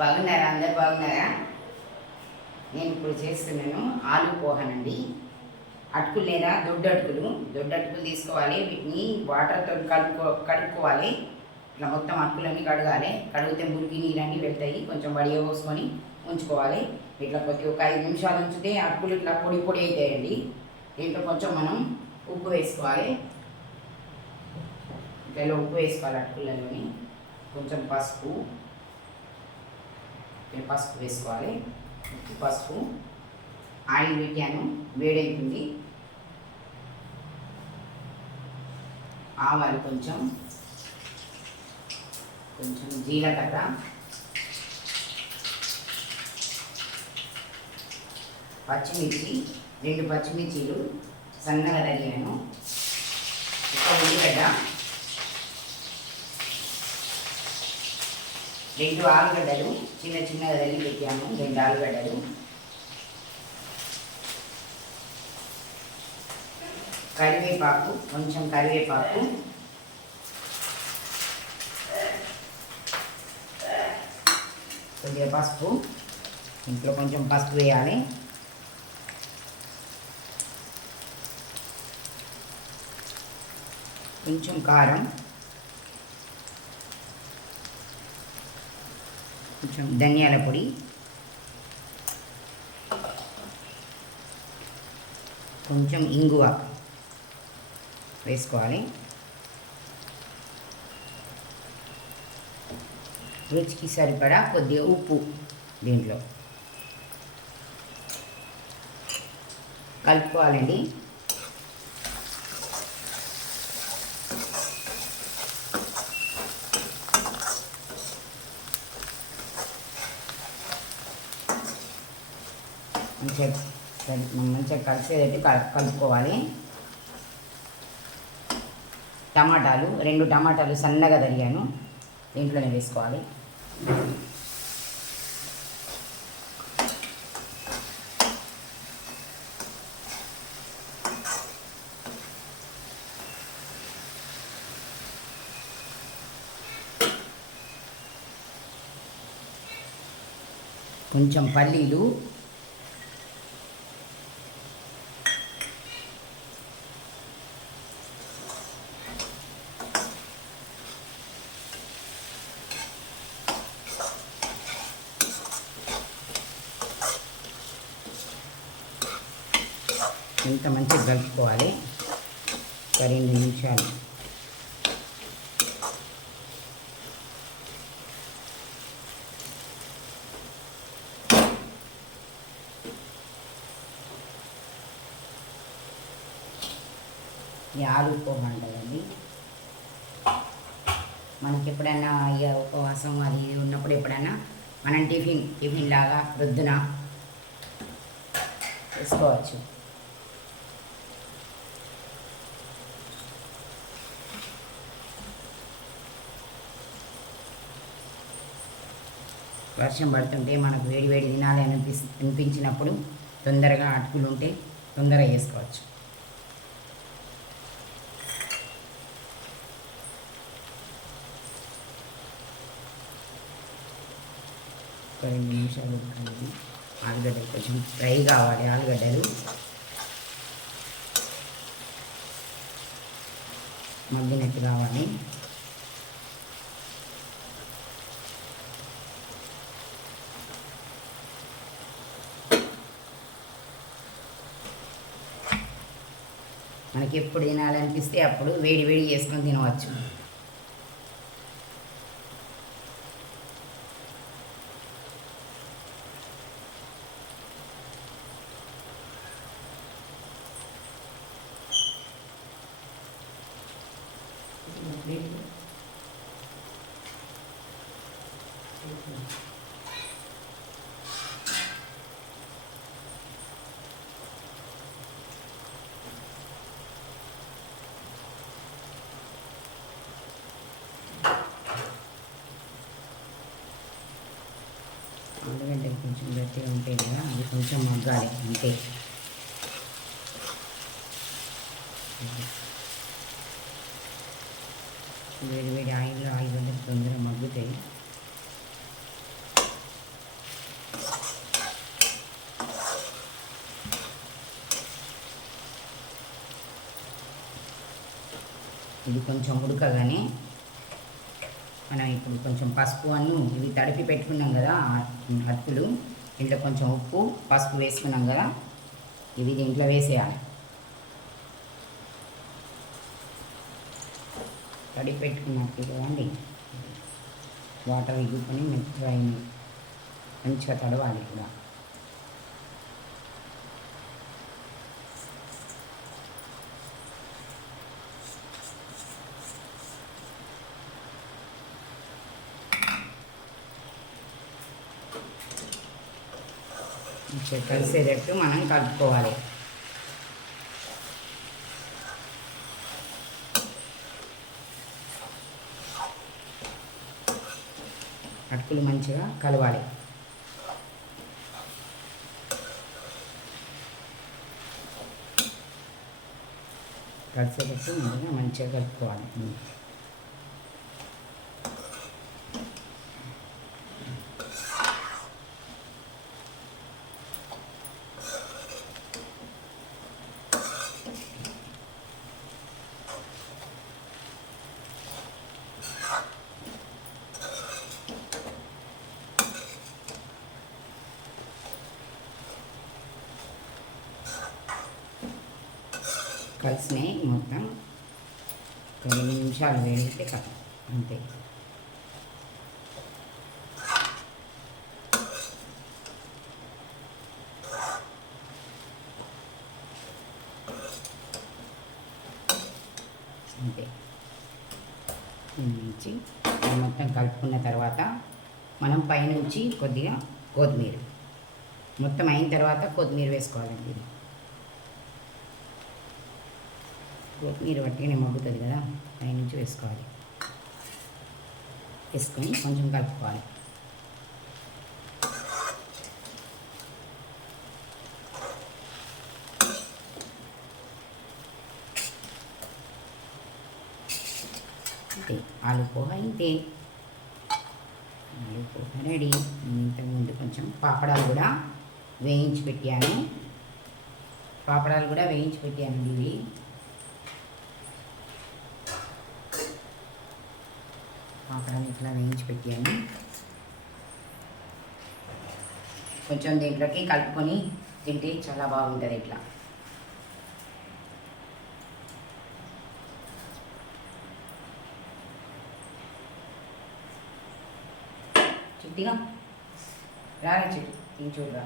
బాగున్నారా? అందరు బాగున్నారా? నేను ఇప్పుడు చేస్తున్నాను ఆలు పోహానండి. అటుకులు లేదా దొడ్డటుకులు తీసుకోవాలి. వీటిని వాటర్తో కడుక్కోవాలి. ఇట్లా మొత్తం అటుకులన్నీ కడగాలి. కడిగితే మురికి నీళ్ళన్నీ వెళ్తాయి. కొంచెం వడియ పోసుకొని ఉంచుకోవాలి. ఇట్లా ఒక 5 నిమిషాలు ఉంచితే అటుకులు ఇట్లా పొడి పొడి అవుతాయండి. దీంట్లో కొంచెం మనం ఉప్పు వేసుకోవాలి. ఇట్లా ఉప్పు వేసుకోవాలి. అటుకులలోని కొంచెం పసుపు వేసుకోవాలి. పసుపు, ఆయిల్ పెట్టాను, వేడవుతుంది. ఆవాలు కొంచెం జీలకర్ర, పచ్చిమిర్చి 2 పచ్చిమిర్చీలు సన్నగా తరిగాను, ఒక ఉల్లిగడ్డ, 2 ఆలుగడ్డలు చిన్నగా తరిగి పెట్టాను, 2 ఆలుగడ్డలు, కరివేపాకు, కొంచెం కరివేపాకు, కొద్దిగా పసుపు, ఇంట్లో కొంచెం పసుపు వేయాలి. కొంచెం కారం, కొంచెం ధనియాల పొడి, కొంచెం ఇంగువ వేసుకోవాలి. రుచికి సరిపడా కొద్దిగా ఉప్పు దీంట్లో కలుపుకోవాలండి. మంచిగా కలిసేటట్టు కలుపుకోవాలి. టమాటాలు 2 టమాటాలు సన్నగా తరిగాను, దీంట్లోనే వేసుకోవాలి. కొంచెం పల్లీలు, ఇంత మంచిగా కలుపుకోవాలి. 2 నిమిషాలు. ఈ ఆలు పోమంటదండి. మనకి ఎప్పుడైనా ఇక ఉపవాసం అది ఉన్నప్పుడు ఎప్పుడైనా మనం టిఫిన్ లాగా ప్రొద్దున వేసుకోవచ్చు. వర్షం పడుతుంటే మనకు వేడి తినాలి అనిపించినప్పుడు తొందరగా అటుకులు ఉంటే తొందరగా వేసుకోవచ్చు. ఒక 2 నిమిషాలు ఉడకండి. ఆలుగడ్డలు కొంచెం ఫ్రై కావాలి. ఆలుగడ్డలు మగ్గినట్టు కావాలి. మనకి ఎప్పుడు తినాలనిపిస్తే అప్పుడు వేడి చేసుకొని తినవచ్చు. ఆలుగడ్డలు కొంచెం గట్టిగా ఉంటాయి కదా, అది కొంచెం మగ్గాలి అంతే. వేడి ఆయిల్లో ఆలుగడ్డలు తొందరగా మగ్గుతాయి. ఇది కొంచెం ఉడకగానే మనం ఇప్పుడు కొంచెం పసుపు ఇవి తడిపి పెట్టుకున్నాం కదా అటుకులు, దీంట్లో కొంచెం ఉప్పు పసుపు వేసుకున్నాం కదా, ఇవి దీంట్లో వేసేయాలి. తడిపి పెట్టుకున్నట్టు కదండి, వాటర్ ఇగ్గుకొని మెత్తగా మంచిగా తడవాలి కూడా. కలిసేటట్టు మనం కలుపుకోవాలి. అటుకులు మంచిగా కలవాలి. కలిసేటట్టు మంచిగా కలుపుకోవాలి. కలిసినాయి మొత్తం. 2 నిమిషాలు వేడితే కదా, అంతే. అంతే నుంచి మొత్తం కలుపుకున్న తర్వాత మనం పైనుంచి కొద్దిగా కొత్తిమీర, మొత్తం అయిన తర్వాత కొత్తిమీర వేసుకోవాలండి. కొత్తిమీర పట్టిగానే మగ్గుతుంది కదా, పైనుంచి వేసుకోవాలి. వేసుకొని కొంచెం కలుపుకోవాలి. అంతే, ఆలు పోహ ఇంతే. ఆలు పోహ రెడీ. ఇంతకుముందు కొంచెం పాపడాలు కూడా వేయించి పెట్టాను. ఇవి పాపడాలు ఇట్లా వేయించి పెట్టాను. కొంచెం దీంట్లోకి కలుపుకొని తింటే చాలా బాగుంటుంది. ఇట్లా చిట్టిగా రారా చిట్టి, తిని చూడరా.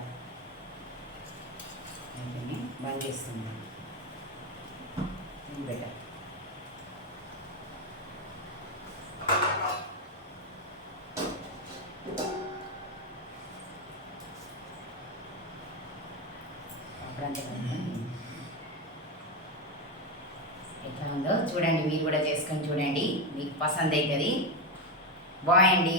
వెంటనే బంద్ చేస్తున్నాను. బెటర్. ఎట్లా ఉందో చూడండి, మీరు కూడా చేసుకొని చూడండి, మీకు పసంద్ అవుతుంది. బాయ్ అండి.